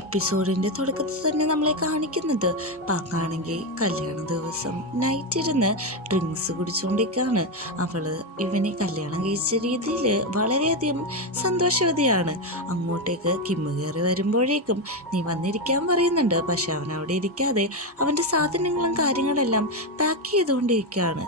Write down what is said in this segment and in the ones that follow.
എപ്പിസോഡിൻ്റെ തുടക്കത്തിൽ തന്നെ നമ്മളെ കാണിക്കുന്നത് പാക്കാണെങ്കിൽ കല്യാണ ദിവസം നൈറ്റ് ഇരുന്ന് ഡ്രിങ്ക്സ് കുടിച്ചുകൊണ്ടിരിക്കുകയാണ്. അവള് ഇവനെ കല്യാണം കഴിച്ച രീതിയിൽ വളരെയധികം സന്തോഷവതിയാണ്. അങ്ങോട്ടേക്ക് കിമ്മ് കയറി വരുമ്പോഴേക്കും നീ വന്നിരിക്കാൻ പറയുന്നുണ്ട്. പക്ഷെ അവൻ അവിടെ ഇരിക്കാതെ അവൻ്റെ സാധനങ്ങളും കാര്യങ്ങളെല്ലാം പാക്ക് ചെയ്തുകൊണ്ടിരിക്കുകയാണ്.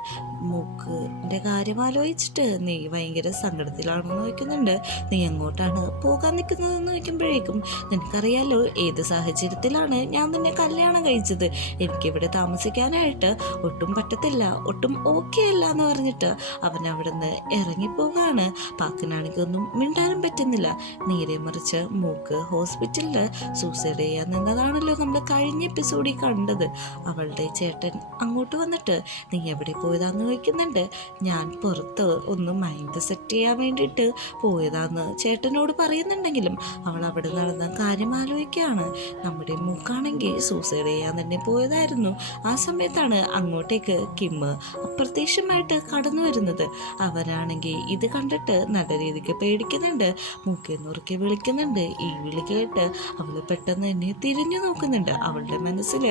മൂക്കിൻ്റെ കാര്യം ആലോചിച്ചിട്ട് നീ ഭയങ്കര സങ്കടത്തിലാണെന്ന് ചോദിക്കുന്നുണ്ട്. നീ എങ്ങോട്ടാണ് പോകാൻ നിൽക്കുന്നതെന്ന് ചോദിക്കുമ്പോഴേക്കും നിനക്കറിയാലോ ഏത് സാഹചര്യത്തിലാണ് ഞാൻ നിന്നെ കല്യാണം കഴിച്ചത്. എനിക്കിവിടെ താമസിക്കാനായിട്ട് ഒട്ടും പറ്റത്തില്ല, ഒട്ടും ഓക്കെ അല്ല എന്ന് പറഞ്ഞിട്ട് അവൻ അവിടെ നിന്ന് ഇറങ്ങിപ്പോകാണ്. പാക്കിനാണെങ്കിൽ ഒന്നും മിണ്ടാനും പറ്റുന്നില്ല. നേരെ മറിച്ച് മൂക്ക് ഹോസ്പിറ്റലിൽ സൂസൈഡ് ചെയ്യാൻ നിന്നതാണല്ലോ നമ്മൾ കഴിഞ്ഞ എപ്പിസോഡിൽ കണ്ടത്. അവളുടെ ചേട്ടൻ അങ്ങോട്ട് വന്നിട്ട് നീ എവിടെ പോയതാന്ന് ചോദിക്കുന്നുണ്ട്. ഞാൻ പുറത്ത് ഒന്ന് മൈൻഡ് സെറ്റ് ചെയ്യാൻ വേണ്ടിയിട്ട് പോയതാന്ന് ചേട്ടനോട് പറയുന്നുണ്ടെങ്കിലും അവൾ അവിടെ നടന്ന കാര്യം ആലോചിക്കുകയാണ്. നമ്മുടെ മൂക്കാണെങ്കിൽ സൂസൈഡ് ചെയ്യാൻ തന്നെ പോയതായിരുന്നു. ആ സമയത്താണ് അങ്ങോട്ടേക്ക് കിമ്മ് അപ്രത്യക്ഷമായിട്ട് കടന്നു വരുന്നത്. അവരാണെങ്കിൽ ഇത് കണ്ടിട്ട് നല്ല രീതിക്ക് പേടിക്കുന്നുണ്ട്. മൂക്കെന്നുറുക്കി വിളിക്കുന്നുണ്ട്. ഈ വിളി കേട്ട് അവൾ പെട്ടെന്ന് തന്നെ തിരിഞ്ഞു നോക്കുന്നുണ്ട്. അവളുടെ മനസ്സിൽ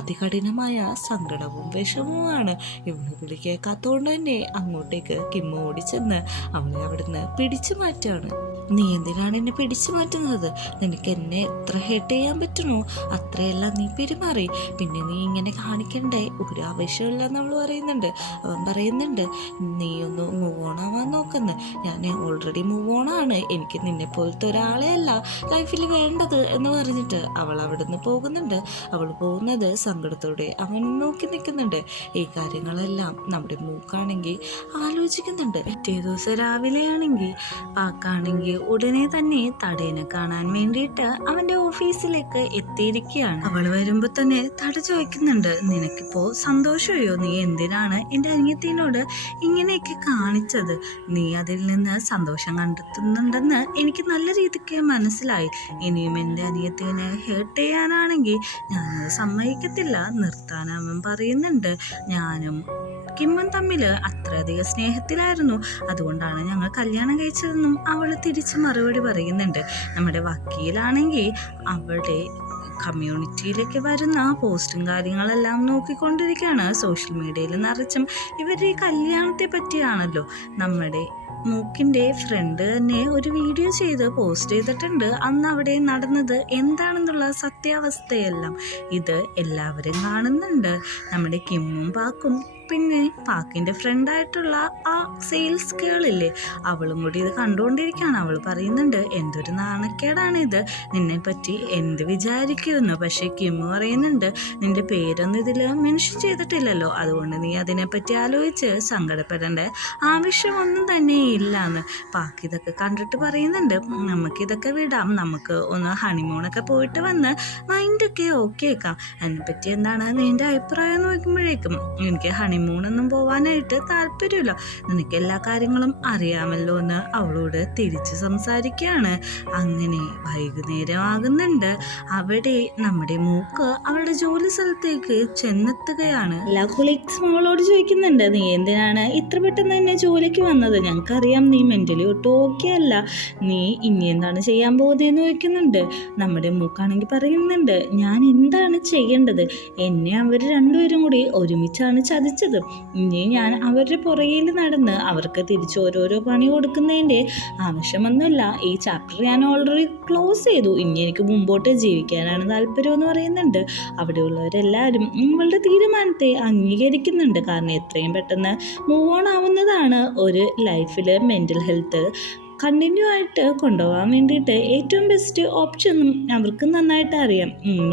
അതികഠിനമായ സങ്കടവും വിഷമവുമാണ്. ഇവള് വിളി കേൾക്കാത്തതുകൊണ്ട് തന്നെ അങ്ങോട്ടേക്ക് കിമ്മ് ഓടിച്ചെന്ന് അവളെ അവിടുന്ന് പിടിച്ചു മാറ്റാണ്. നീ എന്തിനാണ് എന്നെ പിടിച്ചു മാറ്റുന്നത്? നിനക്ക് എന്നെ എത്ര ഹേർട്ട് ചെയ്യാൻ പറ്റുമോ അത്രയെല്ലാം നീ പെരുമാറി. പിന്നെ നീ ഇങ്ങനെ കാണിക്കണ്ടേ, ഒരു ആവശ്യമില്ല നമ്മൾ പറയുന്നുണ്ട്. അവൻ പറയുന്നുണ്ട് നീ ഒന്ന് മൂവ് ഓൺ ആവാൻ നോക്കുന്നു. ഞാൻ ഓൾറെഡി മൂവ് ഓൺ ആണ്. എനിക്ക് നിന്നെ പോലത്തെ ഒരാളെ അല്ല ലൈഫിൽ വേണ്ടത് എന്ന് പറഞ്ഞിട്ട് അവൾ അവിടെ നിന്ന് പോകുന്നുണ്ട്. അവൾ പോകുന്നത് സങ്കടത്തോടെ അവൻ നോക്കി നിൽക്കുന്നുണ്ട്. ഈ കാര്യങ്ങളെല്ലാം നമ്മുടെ മൂക്കാണെങ്കിൽ ആലോചിക്കുന്നുണ്ട്. പിറ്റേ ദിവസം രാവിലെ ആണെങ്കിൽ പാക്കാണെങ്കിൽ ഉടനെ തന്നെ തടേനെ കാണാൻ വേണ്ടിയിട്ട് അവന്റെ ഓഫീസിലേക്ക് എത്തിയിരിക്കുകയാണ്. അവൾ വരുമ്പോ തന്നെ തട ചോദിക്കുന്നുണ്ട്, നിനക്കിപ്പോ സന്തോഷമായോ? നീ എന്തിനാണ് എൻ്റെ അനിയത്തിനോട് ഇങ്ങനെയൊക്കെ കാണിച്ചത്? നീ അതിൽ നിന്ന് സന്തോഷം കണ്ടെത്തുന്നുണ്ടെന്ന് എനിക്ക് നല്ല രീതിക്ക് മനസ്സിലായി. ഇനിയും എൻ്റെ അനിയത്തിനെ ഹേർട്ട് ചെയ്യാനാണെങ്കിൽ ഞാനത് സമ്മതിക്കത്തില്ല, നിർത്താൻ അവൻ പറയുന്നുണ്ട്. ഞാനും കിമ്മും തമ്മിൽ അത്രയധികം സ്നേഹത്തിലായിരുന്നു, അതുകൊണ്ടാണ് ഞങ്ങൾ കല്യാണം കഴിച്ചതെന്നും അവൾ തിരിച്ച് മറുപടി പറയുന്നുണ്ട്. നമ്മുടെ വക്കീലാണെങ്കിൽ അവളുടെ കമ്മ്യൂണിറ്റിയിലേക്ക് വരുന്ന പോസ്റ്റും കാര്യങ്ങളെല്ലാം നോക്കിക്കൊണ്ടിരിക്കുകയാണ്. സോഷ്യൽ മീഡിയയിൽ നിറച്ചും ഇവരുടെ ഈ കല്യാണത്തെ പറ്റിയാണല്ലോ. നമ്മുടെ മൂക്കിൻ്റെ ഫ്രണ്ട് തന്നെ ഒരു വീഡിയോ ചെയ്ത് പോസ്റ്റ് ചെയ്തിട്ടുണ്ട്. അന്ന് അവിടെ നടന്നത് എന്താണെന്നുള്ള സത്യാവസ്ഥയെല്ലാം ഇത് എല്ലാവരും കാണുന്നുണ്ട്. നമ്മുടെ കിമ്മും പാക്കും പിന്നെ പാക്കിൻ്റെ ഫ്രണ്ടായിട്ടുള്ള ആ സെയിൽസ് ഗേളില്ലേ, അവളും കൂടി ഇത് കണ്ടുകൊണ്ടിരിക്കുകയാണ്. അവൾ പറയുന്നുണ്ട്, എന്തൊരു നാണക്കേടാണിത്, നിന്നെ പറ്റി എന്ത് വിചാരിക്കുമെന്ന്. പക്ഷേ കിമ്മ് പറയുന്നുണ്ട്, നിന്റെ പേരൊന്നും ഇതിൽ മെൻഷൻ ചെയ്തിട്ടില്ലല്ലോ, അതുകൊണ്ട് നീ അതിനെപ്പറ്റി ആലോചിച്ച് സങ്കടപ്പെടേണ്ട ആവശ്യമൊന്നും തന്നെ ഇല്ലാന്ന്. പാക്ക് ഇതൊക്കെ കണ്ടിട്ട് പറയുന്നുണ്ട്, നമുക്കിതൊക്കെ വിടാം, നമുക്ക് ഒന്ന് ഹണിമൂണൊക്കെ പോയിട്ട് വന്ന് മൈൻഡൊക്കെ ഓക്കെ ആക്കാം. അതിനെപ്പറ്റി എന്താണ് നിന്റെ അഭിപ്രായം എന്ന് നോക്കുമ്പോഴേക്കും എനിക്ക് ഹണിമൂണൊന്നും പോവാനായിട്ട് താല്പര്യമില്ല, നിനക്ക് എല്ലാ കാര്യങ്ങളും അറിയാമല്ലോ എന്ന് അവളോട് തിരിച്ച് സംസാരിക്കുകയാണ്. അങ്ങനെ വൈകുന്നേരം ആകുന്നുണ്ട്. അവിടെ നമ്മുടെ മൂക്ക് അവളുടെ ജോലി സ്ഥലത്തേക്ക് ചെന്നെത്തുകയാണ്. എല്ലാ കൊളീഗ്സും അവളോട് ചോദിക്കുന്നുണ്ട്, നീ എന്തിനാണ് ഇത്ര പെട്ടെന്ന് തന്നെ ജോലിക്ക് വന്നത്? ഞങ്ങൾക്കറിയാം നീ മെന്റലി ഒട്ടും ഓക്കെ അല്ല, നീ ഇനി എന്താണ് ചെയ്യാൻ പോകുന്നതെന്ന് ചോദിക്കുന്നുണ്ട്. നമ്മുടെ മൂക്കാണെങ്കിൽ പറയുന്നുണ്ട്, ഞാൻ എന്താണ് ചെയ്യേണ്ടത്? എന്നെ അവർ രണ്ടുപേരും കൂടി ഒരുമിച്ചാണ് ചതിച്ചത്. ഇനി ഞാൻ അവരുടെ പുറകിൽ നടന്ന് അവർക്ക് തിരിച്ച് ഓരോരോ പണി കൊടുക്കുന്നതിൻ്റെ ആവശ്യമൊന്നുമില്ല. ഈ ചാപ്റ്റർ ഞാൻ ഓൾറെഡി ക്ലോസ് ചെയ്തു. ഇനി എനിക്ക് മുമ്പോട്ട് ജീവിക്കാനാണ് താല്പര്യം എന്ന് പറയുന്നുണ്ട്. അവിടെയുള്ളവരെല്ലാവരും ഇവളുടെ തീരുമാനത്തെ അംഗീകരിക്കുന്നുണ്ട്. കാരണം എത്രയും പെട്ടെന്ന് മൂവ് ഓൺ ആവുന്നതാണ് ഒരു ലൈഫിൽ മെൻ്റൽ ഹെൽത്ത് കണ്ടിന്യൂ ആയിട്ട് കൊണ്ടുപോകാൻ വേണ്ടിയിട്ട് ഏറ്റവും ബെസ്റ്റ് ഓപ്ഷനും അവർക്ക് നന്നായിട്ട് അറിയാം.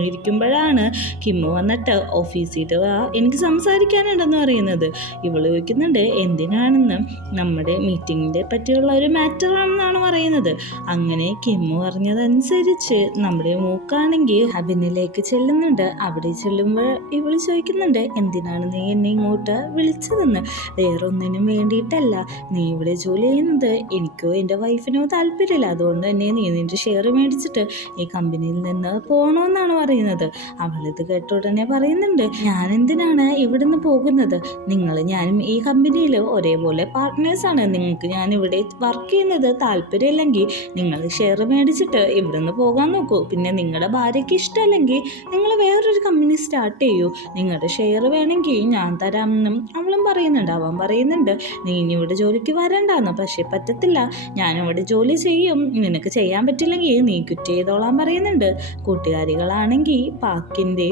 ഇരിക്കുമ്പോഴാണ് കിമ്മു വന്നിട്ട് ഓഫീസിൽ എനിക്ക് സംസാരിക്കാനുണ്ടെന്ന് പറയുന്നത്. ഇവൾ ചോദിക്കുന്നുണ്ട് എന്തിനാണെന്ന്. നമ്മുടെ മീറ്റിങ്ങിൻ്റെ പറ്റിയുള്ള ഒരു മാറ്ററാണെന്നാണ് പറയുന്നത്. അങ്ങനെ കിമ്മു പറഞ്ഞതനുസരിച്ച് നമ്മുടെ മൂക്കാണെങ്കിൽ ഹബിനിലേക്ക് ചെല്ലുന്നുണ്ട്. അവിടെ ചെല്ലുമ്പോൾ ഇവൾ ചോദിക്കുന്നുണ്ട്, എന്തിനാണ് നീ എന്നെ ഇങ്ങോട്ട് വിളിച്ചതെന്ന്? വേറൊന്നിനും വേണ്ടിയിട്ടല്ല, നീ ഇവിടെ ജോലി ചെയ്യുന്നത് എനിക്കോ എൻ്റെ വൈഫിനോ താല്പര്യമില്ല, അതുകൊണ്ട് തന്നെ നീ നിൻ്റെ ഷെയർ മേടിച്ചിട്ട് ഈ കമ്പനിയിൽ നിന്ന് പോകണമെന്നാണ് പറയുന്നത്. അവളിത് കേട്ട ഉടനെ പറയുന്നുണ്ട്, ഞാൻ എന്തിനാണ് ഇവിടുന്ന് പോകുന്നത്, ഞാനും ഈ കമ്പനിയിൽ ഒരേപോലെ പാർട്ട്നേഴ്സാണ്, നിങ്ങൾക്ക് ഞാൻ ഇവിടെ വർക്ക് ചെയ്യുന്നത് താല്പര്യമില്ലെങ്കിൽ നിങ്ങൾ ഷെയർ മേടിച്ചിട്ട് ഇവിടുന്ന് പോകാൻ നോക്കൂ. പിന്നെ നിങ്ങളുടെ ഭാര്യയ്ക്ക് ഇഷ്ടമല്ലെങ്കിൽ നിങ്ങൾ വേറൊരു കമ്പനി സ്റ്റാർട്ട് ചെയ്യൂ, നിങ്ങളുടെ ഷെയർ വേണമെങ്കിൽ ഞാൻ തരാമെന്നും അവളും പറയുന്നുണ്ട്. അവൻ പറയുന്നുണ്ട്, നീ ഇനി ഇവിടെ ജോലിക്ക് വരണ്ടാന്ന്. പക്ഷേ പറ്റത്തില്ല, ഞാനിവിടെ ജോലി ചെയ്യും, നിനക്ക് ചെയ്യാൻ പറ്റില്ലെങ്കിൽ നീ ക്വിറ്റ് ചെയ്തോളാൻ പറയുന്നുണ്ട്. കൂട്ടുകാരികളാണെങ്കിൽ പാക്കിൻ്റെ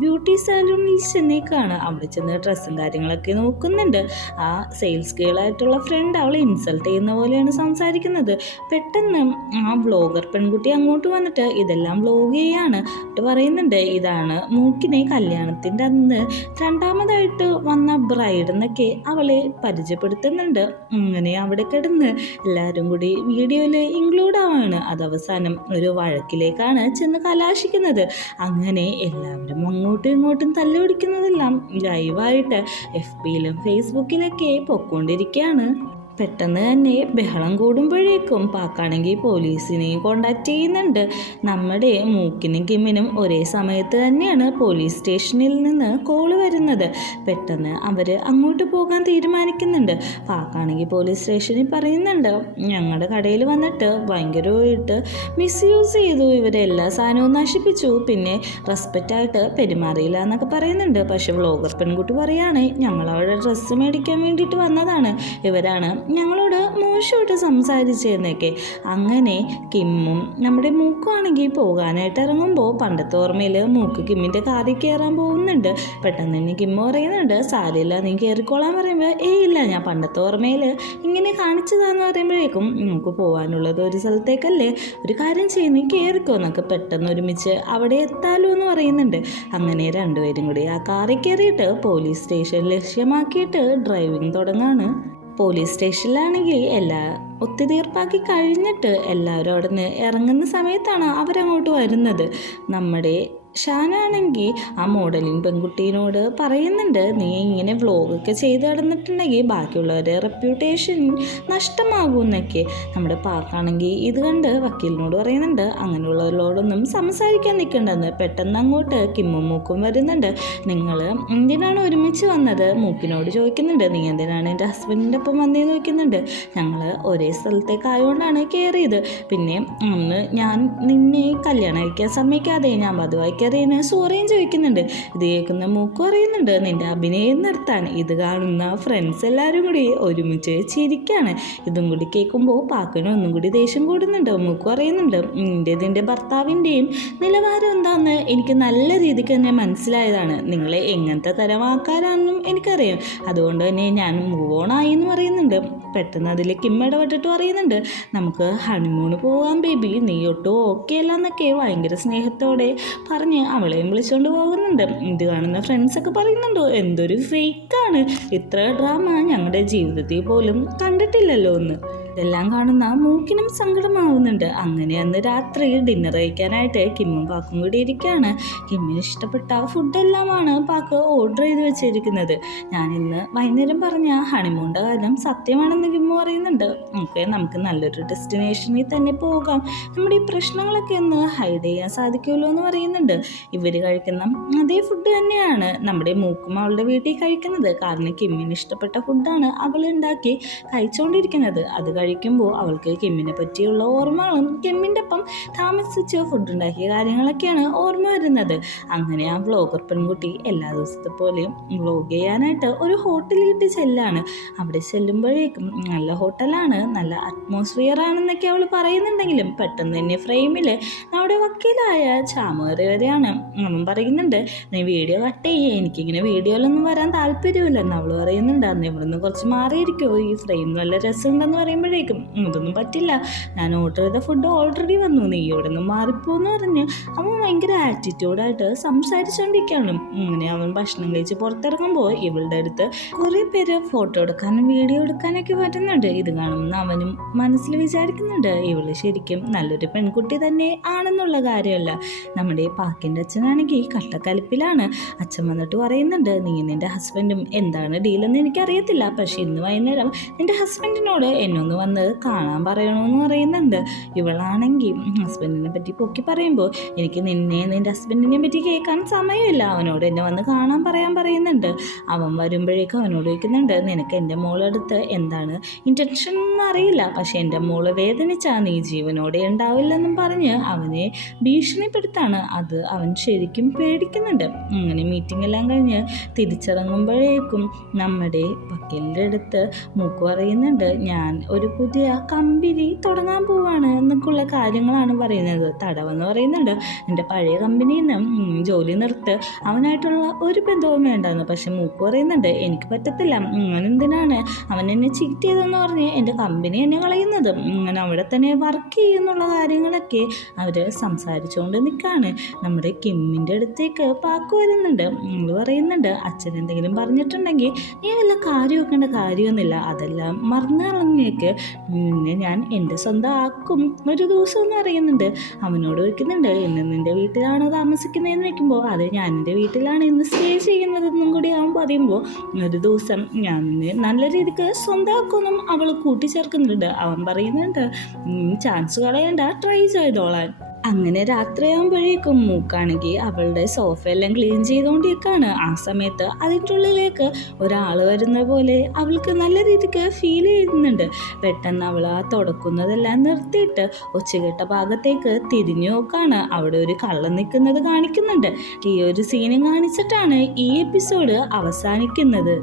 ബ്യൂട്ടി സലൂണിൽ ചെന്നേക്കാണ്. അവിടെ ചെന്ന് ഡ്രസ്സും കാര്യങ്ങളൊക്കെ നോക്കുന്നുണ്ട്. ആ സെയിൽസ് ഗേളായിട്ടുള്ള ഫ്രണ്ട് അവളെ ഇൻസൾട്ട് ചെയ്യുന്ന പോലെയാണ് സംസാരിക്കുന്നത്. പെട്ടെന്ന് ആ വ്ലോഗർ പെൺകുട്ടി അങ്ങോട്ട് വന്നിട്ട് ഇതെല്ലാം വ്ലോഗ് ചെയ്യാണ്. എന്നിട്ട് പറയുന്നുണ്ട്, ഇതാണ് മൂക്കിനെ കല്യാണത്തിൻ്റെ അന്ന് രണ്ടാമതായിട്ട് വന്ന ബ്രൈഡ് എന്നൊക്കെ അവളെ പരിചയപ്പെടുത്തുന്നുണ്ട്. അങ്ങനെ അവിടെ കിടന്ന് എല്ലാവരും കൂടി വീഡിയോയിൽ ഇൻക്ലൂഡ് ആവാണ്. അത് അവസാനം ഒരു വഴക്കിലേക്കാണ് ചെന്ന് കലാശിക്കുന്നത്. അങ്ങനെ എല്ലാവരും അങ്ങോട്ടും ഇങ്ങോട്ടും തല്ലുപിടിക്കുന്നതെല്ലാം ലൈവായിട്ട് FBയിലും ഫേസ്ബുക്കിലൊക്കെ പൊയ്ക്കൊണ്ടിരിക്കുകയാണ്. പെട്ടെന്ന് തന്നെ ബഹളം കൂടുമ്പോഴേക്കും പാക്കാണെങ്കിൽ പോലീസിനെയും കോണ്ടാക്ട് ചെയ്യുന്നുണ്ട്. നമ്മുടെ മൂക്കിനും കിമ്മിനും ഒരേ സമയത്ത് തന്നെയാണ് പോലീസ് സ്റ്റേഷനിൽ നിന്ന് കോള് വരുന്നത്. പെട്ടെന്ന് അവർ അങ്ങോട്ട് പോകാൻ തീരുമാനിക്കുന്നുണ്ട്. പാക്കാണെങ്കിൽ പോലീസ് സ്റ്റേഷനിൽ പറയുന്നുണ്ട്, ഞങ്ങളുടെ കടയിൽ വന്നിട്ട് ഭയങ്കരമായിട്ട് മിസ്യൂസ് ചെയ്തു, ഇവരെല്ലാ സാധനവും നശിപ്പിച്ചു, പിന്നെ റെസ്പെക്റ്റായിട്ട് പെരുമാറിയില്ല എന്നൊക്കെ പറയുന്നുണ്ട്. പക്ഷെ വ്ലോഗർ പെൺകുട്ടി പറയുകയാണ്, ഞങ്ങൾ അവരുടെ ഡ്രസ്സ് മേടിക്കാൻ വേണ്ടിയിട്ട് വന്നതാണ്, ഇവരാണ് ഞങ്ങളോട് മോശമായിട്ട് സംസാരിച്ചതെന്നൊക്കെ. അങ്ങനെ കിമ്മും നമ്മുടെ മൂക്കുമാണെങ്കിൽ പോകാനായിട്ട് ഇറങ്ങുമ്പോൾ പണ്ടത്തെ ഓർമ്മയിൽ മൂക്ക് കിമ്മിൻ്റെ കാറിൽ കയറാൻ പോകുന്നുണ്ട്. പെട്ടെന്ന് തന്നെ കിമ്മ് പറയുന്നുണ്ട്, സാരില്ല നീ കയറിക്കോളാൻ പറയുമ്പോൾ ഇല്ല, ഞാൻ പണ്ടത്തെ ഓർമ്മയിൽ ഇങ്ങനെ കാണിച്ചതാന്ന് പറയുമ്പോഴേക്കും നമുക്ക് പോകാനുള്ളത് ഒരു സ്ഥലത്തേക്കല്ലേ, ഒരു കാര്യം ചെയ്യും നീ കയറിക്കോ എന്നൊക്കെ പെട്ടെന്ന് ഒരുമിച്ച് അവിടെ എത്താലോ എന്ന് പറയുന്നുണ്ട്. അങ്ങനെ രണ്ടുപേരും കൂടി ആ കാറിൽ കയറിയിട്ട് പോലീസ് സ്റ്റേഷൻ ലക്ഷ്യമാക്കിയിട്ട് ഡ്രൈവിംഗ് തുടങ്ങാണ്. പോലീസ് സ്റ്റേഷനിലാണെങ്കിൽ ഒത്തുതീർപ്പാക്കി കഴിഞ്ഞിട്ട് എല്ലാവരും അവിടെ നിന്ന് ഇറങ്ങുന്ന സമയത്താണ് അവരങ്ങോട്ട് വരുന്നത്. നമ്മുടെ ഷാനാണെങ്കിൽ ആ മോഡലിംഗ് പെൺകുട്ടീനോട് പറയുന്നുണ്ട്, നീ ഇങ്ങനെ വ്ലോഗൊക്കെ ചെയ്ത് നടന്നിട്ടുണ്ടെങ്കിൽ ബാക്കിയുള്ളവരുടെ റെപ്യൂട്ടേഷൻ നഷ്ടമാകുമെന്നൊക്കെ. നമ്മുടെ പാക്കാണെങ്കിൽ ഇത് കണ്ട് വക്കീലിനോട് പറയുന്നുണ്ട്, അങ്ങനെയുള്ളവരോടൊന്നും സംസാരിക്കാൻ നിൽക്കണ്ടെന്ന്. പെട്ടെന്ന് അങ്ങോട്ട് കിമ്മും മൂക്കും വരുന്നുണ്ട്. നിങ്ങൾ എന്തിനാണ് ഒരുമിച്ച് വന്നത് മൂക്കിനോട് ചോദിക്കുന്നുണ്ട്. നീ എന്തിനാണ് എൻ്റെ ഹസ്ബൻഡിൻ്റെ ഒപ്പം വന്നതെന്ന് ചോദിക്കുന്നുണ്ട്. ഞങ്ങൾ ഒരേ സ്ഥലത്തേക്കായതുകൊണ്ടാണ് കയറിയത്, പിന്നെ അന്ന് ഞാൻ നിന്നെ കല്യാണം കഴിക്കാൻ സമ്മതിക്കാതെ ഞാൻ പതിവായി കയറിയതിന് സോറിയും ചോദിക്കുന്നുണ്ട്. ഇത് കേൾക്കുന്ന മൂക്കും അറിയുന്നുണ്ട് നിൻ്റെ അഭിനയം നിർത്താൻ. ഇത് കാണുന്ന ഫ്രണ്ട്സ് എല്ലാവരും കൂടി ഒരുമിച്ച് ചിരിക്കുകയാണ്. ഇതും കൂടി കേൾക്കുമ്പോൾ പാക്കിന് ഒന്നും കൂടി ദേഷ്യം കൂടുന്നുണ്ട്. മൂക്കും അറിയുന്നുണ്ട്, നിൻ്റെ ഭർത്താവിൻ്റെയും നിലവാരം എന്താണെന്ന് എനിക്ക് നല്ല രീതിക്ക് തന്നെ മനസ്സിലായതാണ്, നിങ്ങളെ എങ്ങനത്തെ തരം ആൾക്കാരാണെന്നും എനിക്കറിയാം, അതുകൊണ്ട് തന്നെ ഞാൻ മൂവ് ഓൺ ആയി എന്ന് പറയുന്നുണ്ട്. പെട്ടെന്ന് അതിൽ കിം ഇടപെട്ടിട്ട് പറയുന്നുണ്ട്, നമുക്ക് ഹണിമൂണ് പോകാം ബേബി, നീ ഒട്ടും ഓക്കെ അല്ല എന്നൊക്കെ ഭയങ്കര സ്നേഹത്തോടെ പറഞ്ഞ് അവളെയും വിളിച്ചുകൊണ്ട് പോകുന്നുണ്ട്. ഇത് കാണുന്ന ഫ്രണ്ട്സൊക്കെ പറയുന്നുണ്ടോ, എന്തൊരു ഫേക്കാണ്, ഇത്ര ഡ്രാമ ഞങ്ങളുടെ ജീവിതത്തിൽ പോലും കണ്ടിട്ടില്ലല്ലോ എന്ന്. ഇതെല്ലാം കാണുന്ന മൂക്കിനും സങ്കടമാവുന്നുണ്ട്. അങ്ങനെ അന്ന് രാത്രി ഡിന്നർ കഴിക്കാനായിട്ട് കിമ്മും പാക്കും കൂടി ഇരിക്കുകയാണ്. കിമ്മിന് ഇഷ്ടപ്പെട്ട ഫുഡെല്ലാമാണ് പാക്ക് ഓർഡർ ചെയ്ത് വെച്ചിരിക്കുന്നത്. ഞാനിന്ന് വൈകുന്നേരം പറഞ്ഞ ഹണിമൂണിൻ്റെ കാര്യം സത്യമാണെന്ന് കിമ്മു പറയുന്നുണ്ട്. നമുക്ക് നല്ലൊരു ഡെസ്റ്റിനേഷനിൽ തന്നെ പോകാം, നമ്മുടെ ഈ പ്രശ്നങ്ങളൊക്കെ ഒന്ന് ഹൈഡ് ചെയ്യാൻ സാധിക്കുമല്ലോ എന്ന് പറയുന്നുണ്ട്. ഇവർ കഴിക്കുന്ന അതേ ഫുഡ് തന്നെയാണ് നമ്മുടെ മൂക്കും അവളുടെ വീട്ടിൽ കഴിക്കുന്നത്. കാരണം കിമ്മിന് ഇഷ്ടപ്പെട്ട ഫുഡാണ് അവൾ ഉണ്ടാക്കി കഴിച്ചുകൊണ്ടിരിക്കുന്നത്. അത് കഴിക്കുമ്പോൾ അവൾക്ക് കിമ്മിനെ പറ്റിയുള്ള ഓർമ്മകളും കിമ്മിൻ്റെ ഒപ്പം താമസിച്ച് ഫുഡ് ഉണ്ടാക്കിയ കാര്യങ്ങളൊക്കെയാണ് ഓർമ്മ വരുന്നത്. അങ്ങനെ ആ വ്ലോഗർ പെൺകുട്ടി എല്ലാ ദിവസത്തെ പോലെയും വ്ലോഗ് ചെയ്യാനായിട്ട് ഒരു ഹോട്ടലിട്ട് ചെല്ലാണ്. അവിടെ ചെല്ലുമ്പോഴേക്കും നല്ല ഹോട്ടലാണ്, നല്ല അറ്റ്മോസ്ഫിയർ ആണെന്നൊക്കെ അവൾ പറയുന്നുണ്ടെങ്കിലും പെട്ടെന്ന് തന്നെ ഫ്രെയിമിൽ നമ്മുടെ വക്കീലായ ചാമേറി വരെയാണ്. അവൻ പറയുന്നുണ്ട്, നീ വീഡിയോ കട്ട് ചെയ്യേ, എനിക്കിങ്ങനെ വീഡിയോയിലൊന്നും വരാൻ താല്പര്യമില്ലെന്ന് അവൾ പറയുന്നുണ്ട്. അന്ന് ഇവിടുന്ന് കുറച്ച് മാറിയിരിക്കുമോ, ഈ ഫ്രെയിം നല്ല രസമുണ്ടെന്ന് പറയുമ്പോഴേക്കും അതൊന്നും പറ്റില്ല, ഞാൻ ഓർഡർ ചെയ്ത ഫുഡ് ഓൾറെഡി വന്നു, നീ ഇവിടെ നിന്ന് മാറിപ്പോന്ന് പറഞ്ഞ് അവൻ ഭയങ്കര ആറ്റിറ്റ്യൂഡായിട്ട് സംസാരിച്ചുകൊണ്ടിരിക്കുകയാണ്. അങ്ങനെ അവൻ ഭക്ഷണം കഴിച്ച് പുറത്തിറങ്ങുമ്പോൾ ഇവളുടെ അടുത്ത് കുറേ പേര് ഫോട്ടോ എടുക്കാനും വീഡിയോ എടുക്കാനൊക്കെ പറ്റുന്നുണ്ട്. ഇത് കാണുന്ന അവനും മനസ്സിൽ വിചാരിക്കുന്നുണ്ട്, ഇവള് ശരിക്കും നല്ലൊരു പെൺകുട്ടി തന്നെ ആണെന്നുള്ള കാര്യമല്ല. നമ്മുടെ പാക്കിൻ്റെ അച്ഛനാണെങ്കിൽ കട്ടക്കലിപ്പിലാണ്. അച്ഛൻ വന്നിട്ട് പറയുന്നുണ്ട്, നീ നിൻ്റെ ഹസ്ബൻഡും എന്താണ് ഡീലെന്ന് എനിക്കറിയത്തില്ല, പക്ഷെ ഇന്ന് വൈകുന്നേരം നിൻ്റെ ഹസ്ബൻഡിനോട് എന്നൊന്ന് വന്ന് കാണാൻ പറയണമെന്ന് പറയുന്നുണ്ട്. ഇവളാണെങ്കിൽ ഹസ്ബൻഡിനെ പറ്റി പൊക്കി പറയുമ്പോൾ എനിക്ക് നിന്റെ ഹസ്ബൻഡിനെ പറ്റി കേൾക്കാൻ സമയമില്ല, അവനോട് എന്നെ വന്ന് കാണാൻ പറയാൻ പറയുന്നുണ്ട്. അവൻ വരുമ്പോഴേക്കും അവനോട് ചോദിക്കുന്നുണ്ട്, നിനക്ക് എൻ്റെ മോളടുത്ത് എന്താണ് ഇൻറ്റൻഷൻ എന്നറിയില്ല, പക്ഷെ എൻ്റെ മോള് വേദനിച്ചാൽ നീ ജീവനോടെ ഉണ്ടാവില്ലെന്നും പറഞ്ഞ് അവനെ ഭീഷണിപ്പെടുത്താണ്. അത് അവൻ ശരിക്കും പേടിക്കുന്നുണ്ട്. അങ്ങനെ മീറ്റിംഗ് എല്ലാം കഴിഞ്ഞ് തിരിച്ചിറങ്ങുമ്പോഴേക്കും നമ്മുടെ വക്കീലിൻ്റെ അടുത്ത് മൂക്ക് പറയുന്നുണ്ട്, ഞാൻ ഒരു പുതിയ കമ്പനി തുടങ്ങാൻ പോവാണ് എന്നൊക്കെയുള്ള കാര്യങ്ങളാണ് പറയുന്നത്. തടവെന്ന് പറയുന്നുണ്ട്, എൻ്റെ പഴയ കമ്പനിയിൽ നിന്ന് ജോലി നിർത്ത്, അവനായിട്ടുള്ള ഒരു ബന്ധവും വേണ്ടെന്ന്. പക്ഷെ മൂക്ക് പറയുന്നുണ്ട്, എനിക്ക് പറ്റത്തില്ല, അങ്ങനെ എന്തിനാണ് അവൻ എന്നെ ചീറ്റ് ചെയ്തെന്ന് പറഞ്ഞ് എൻ്റെ കമ്പനി എന്നെ കളയുന്നത്, അങ്ങനെ അവിടെ തന്നെ വർക്ക് ചെയ്യുന്നുള്ള കാര്യങ്ങളൊക്കെ അവർ സംസാരിച്ചുകൊണ്ട് നിൽക്കുകയാണ്. നമ്മുടെ കിമ്മിൻ്റെ അടുത്തേക്ക് പാക്ക് വരുന്നുണ്ട്. നമ്മൾ പറയുന്നുണ്ട്, അച്ഛൻ എന്തെങ്കിലും പറഞ്ഞിട്ടുണ്ടെങ്കിൽ നീ വല്ല കാര്യം വെക്കേണ്ട കാര്യമൊന്നുമില്ല, അതെല്ലാം മറന്നു കളഞ്ഞേക്ക്, നിന്നെ ഞാൻ എൻ്റെ സ്വന്തം ആക്കും ഒരു ദിവസം എന്ന് പറയുന്നുണ്ട്. അവനോട് വയ്ക്കുന്നുണ്ട്, ഇന്ന് നിൻ്റെ വീട്ടിലാണോ താമസിക്കുന്നതെന്ന് വെക്കുമ്പോൾ അത് ഞാൻ എൻ്റെ വീട്ടിലാണ് ഇന്ന് സ്റ്റേ ചെയ്യുന്നതെന്നും കൂടി അവൻ പറയുമ്പോൾ ഒരു ദിവസം ഞാൻ നിന്നെ നല്ല രീതിക്ക് സ്വന്തമാക്കുമെന്നും അവൾ കൂട്ടിച്ചേർക്കുന്നുണ്ട്. അവൻ പറയുന്നുണ്ട്, ചാൻസ് കളയണ്ട, ട്രൈ ചെയ്തോളാൻ. അങ്ങനെ രാത്രിയാകുമ്പോഴേക്കും മൂക്കാണെങ്കിൽ അവളുടെ സോഫയെല്ലാം ക്ലീൻ ചെയ്തുകൊണ്ടിരിക്കുകയാണ്. ആ സമയത്ത് അതിൻ്റെ ഉള്ളിലേക്ക് ഒരാൾ വരുന്ന പോലെ അവൾക്ക് നല്ല രീതിക്ക് ഫീൽ ചെയ്യുന്നുണ്ട്. പെട്ടെന്ന് അവൾ ആ തുടക്കുന്നതെല്ലാം നിർത്തിയിട്ട് ഒച്ചകെട്ട ഭാഗത്തേക്ക് തിരിഞ്ഞു നോക്കുകയാണ്. അവിടെ ഒരു കള്ളൻ നിൽക്കുന്നത് കാണിക്കുന്നുണ്ട്. ഈ ഒരു സീനും കാണിച്ചിട്ടാണ് ഈ എപ്പിസോഡ് അവസാനിക്കുന്നത്.